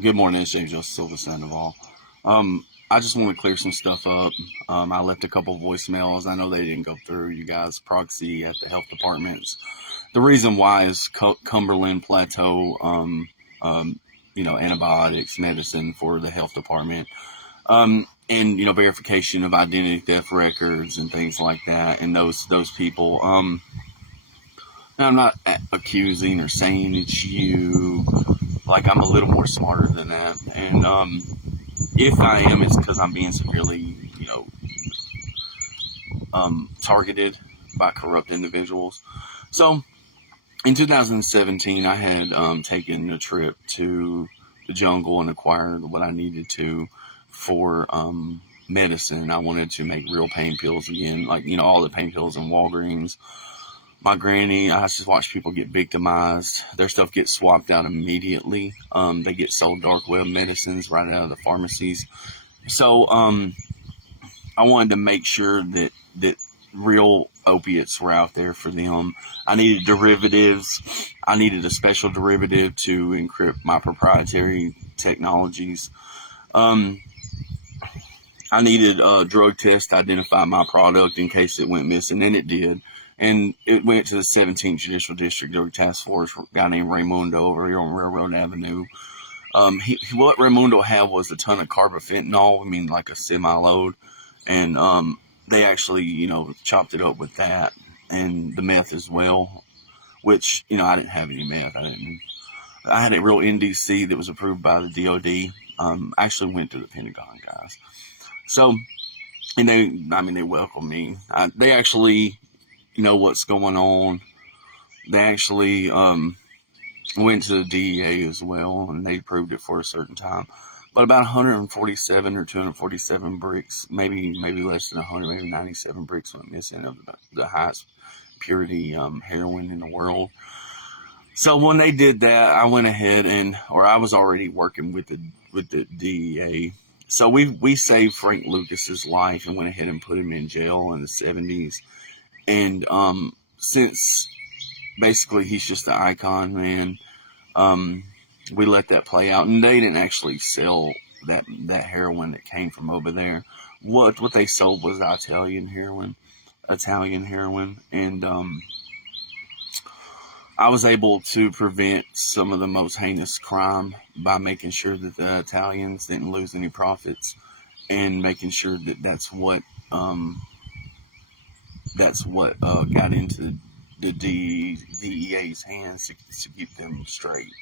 Good morning, it's James Joseph Silva Sandoval. I just want to clear some stuff up. I left a couple voicemails. I know they didn't go through. You guys proxy at the health departments. The reason why is Cumberland Plateau, antibiotics, medicine for the health department, and verification of identity theft records and things like that. And those people. Now, I'm not accusing or saying it's you. Like, I'm a little more smarter than that, and if I am, it's because I'm being severely, targeted by corrupt individuals. So, in 2017, I had taken a trip to the jungle and acquired what I needed to for medicine. I wanted to make real pain pills again, like all the pain pills in Walgreens. My granny, I just watch people get victimized. Their stuff gets swapped out immediately. They get sold dark web medicines right out of the pharmacies. So I wanted to make sure that real opiates were out there for them. I needed derivatives. I needed a special derivative to encrypt my proprietary technologies. I needed a drug test to identify my product in case it went missing, and it did. And it went to the 17th Judicial District Drug Task Force, a guy named Raymundo over here on Railroad Avenue. What Raymundo had was a ton of carbafentanil, like a semi-load, and they actually, chopped it up with that, and the meth as well, which, I didn't have any meth. I had a real NDC that was approved by the DOD. Actually went to the Pentagon, guys. So, and they welcomed me. They actually know what's going on. They actually went to the DEA as well, and they approved it for a certain time. But about 147 or 247 bricks, maybe less than 100, maybe 97 bricks went missing of the highest purity heroin in the world. So when they did that, I went ahead I was already working with the DEA. So we saved Frank Lucas's life and went ahead and put him in jail in the 70s. And since basically he's just an icon, man, we let that play out. And they didn't actually sell that heroin that came from over there. What they sold was Italian heroin. And I was able to prevent some of the most heinous crime by making sure that the Italians didn't lose any profits, and making sure that that's what got into the DEA's hands to keep them straight.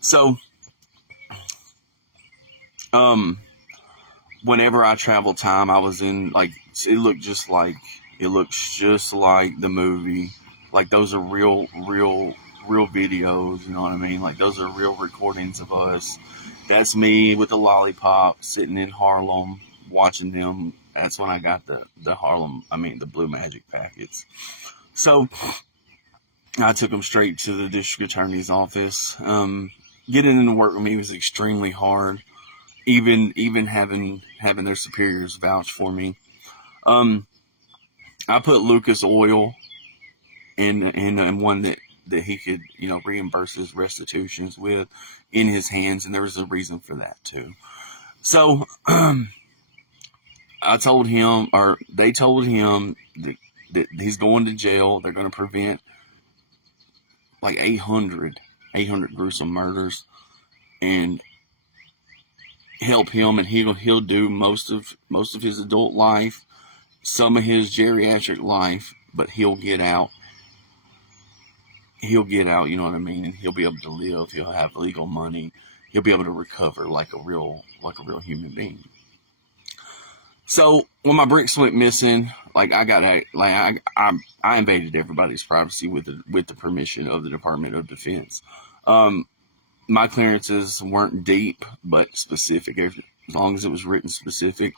So, whenever I traveled time, I was in, it looks just like the movie. Like, those are real videos, you know what I mean? Like, those are real recordings of us. That's me with the lollipop sitting in Harlem watching them. That's when I got the Blue Magic packets. So I took them straight to the district attorney's office. Getting into work with me was extremely hard. Even having their superiors vouch for me. I put Lucas Oil and one that he could, reimburse his restitutions with in his hands, and there was a reason for that too. So I told him, or they told him that he's going to jail. They're going to prevent like 800 gruesome murders and help him, and he'll do most of his adult life, some of his geriatric life, but he'll get out. You know what I mean? And he'll be able to live. He'll have legal money. He'll be able to recover like a real human being. So when my bricks went missing, I invaded everybody's privacy with the permission of the Department of Defense. My clearances weren't deep, but specific, as long as it was written specific.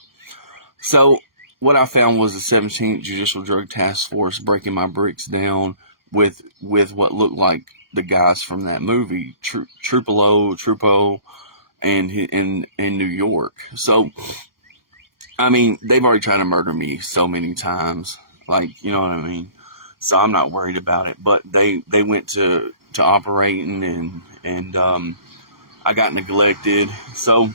So what I found was the 17th Judicial Drug Task Force breaking my bricks down with what looked like the guys from that movie, Trupo, and in New York. So, they've already tried to murder me so many times, you know what I mean? So I'm not worried about it. But they went to operating, and I got neglected. So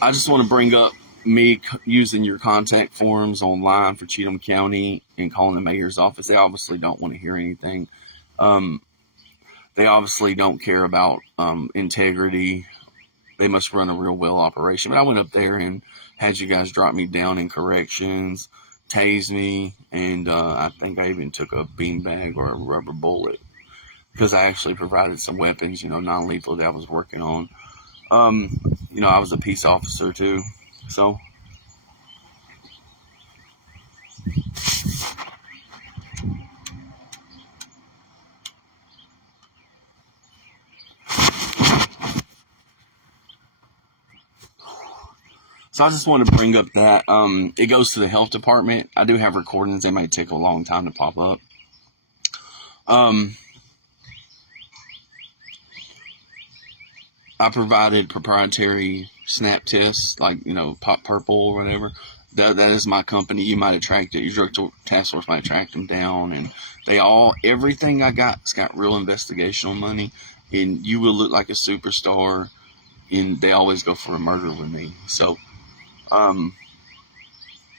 I just want to bring up me using your contact forms online for Chatham County and calling the mayor's office. They obviously don't want to hear anything. Um, they obviously don't care about integrity. They must run a real well operation. But I went up there and had you guys drop me down in corrections, tase me, and I think I even took a beanbag or a rubber bullet because I actually provided some weapons, non-lethal that I was working on. I was a peace officer too. So I just want to bring up that it goes to the health department. I do have recordings. They may take a long time to pop up. I provided proprietary snap tests, like, Pop Purple or whatever. That is my company. You might attract it. Your drug task force might track them down, and everything I got's got real investigational money, and you will look like a superstar. And they always go for a murder with me. So, and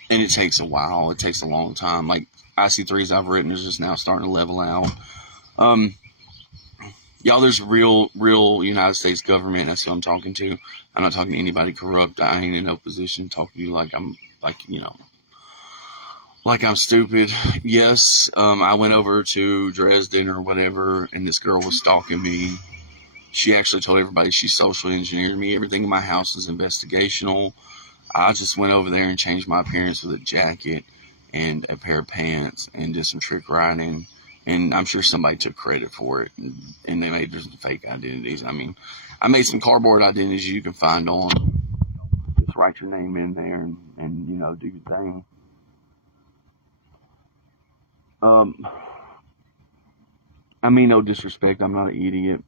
it takes a while. It takes a long time. Like IC3s I've written is just now starting to level out. Y'all, there's real United States government. That's who I'm talking to. I'm not talking to anybody corrupt. I ain't in no position to talk to you like I'm stupid. Yes, I went over to Dresden or whatever, and this girl was stalking me. She actually told everybody she social engineered me. Everything in my house was investigational. I just went over there and changed my appearance with a jacket and a pair of pants and did some trick riding. And I'm sure somebody took credit for it. And they made some fake identities. I mean, I made some cardboard identities you can find on. Just write your name in there and do your thing. I mean, no disrespect. I'm not an idiot.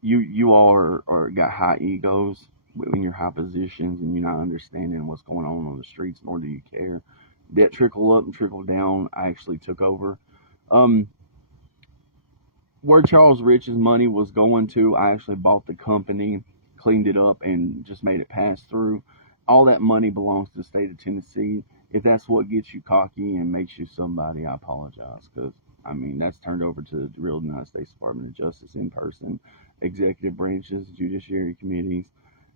You all are got high egos in your high positions, and you're not understanding what's going on the streets, nor do you care. That trickle up and trickle down, I actually took over. Um, where Charles Rich's money was going to, I actually bought the company, cleaned it up, and just made it pass through. All that money belongs to the state of Tennessee. If that's what gets you cocky and makes you somebody, I apologize, because I mean that's turned over to the real United States Department of Justice in person, executive branches, judiciary committees.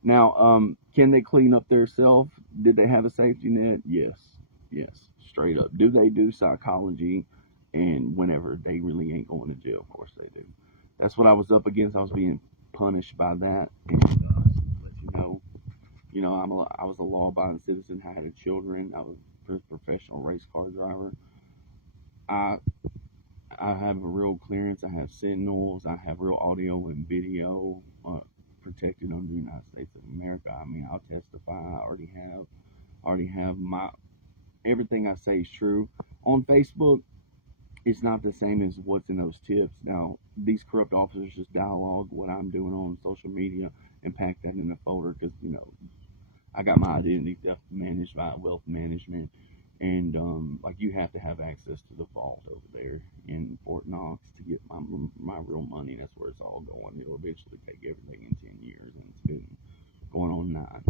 Now, can they clean up themselves? Did they have a safety net? Yes, yes, straight up. Do they do psychology? And whenever they really ain't going to jail, of course they do. That's what I was up against. I was being punished by that, and let I was a law-abiding citizen. I had children. I was a professional race car driver. I I have a real clearance. I have signals. I have real audio and video protected under the United States of America. I mean, I'll testify. I already have my everything I say is true. On Facebook, it's not the same as what's in those tips. Now, these corrupt officers just dialogue what I'm doing on social media and pack that in a folder because, I got my identity theft managed by wealth management. And, like, you have to have access to the vault over there in Fort Knox to get my real money. That's where it's all going. It'll eventually take everything in 10 years, and it's been going on 9.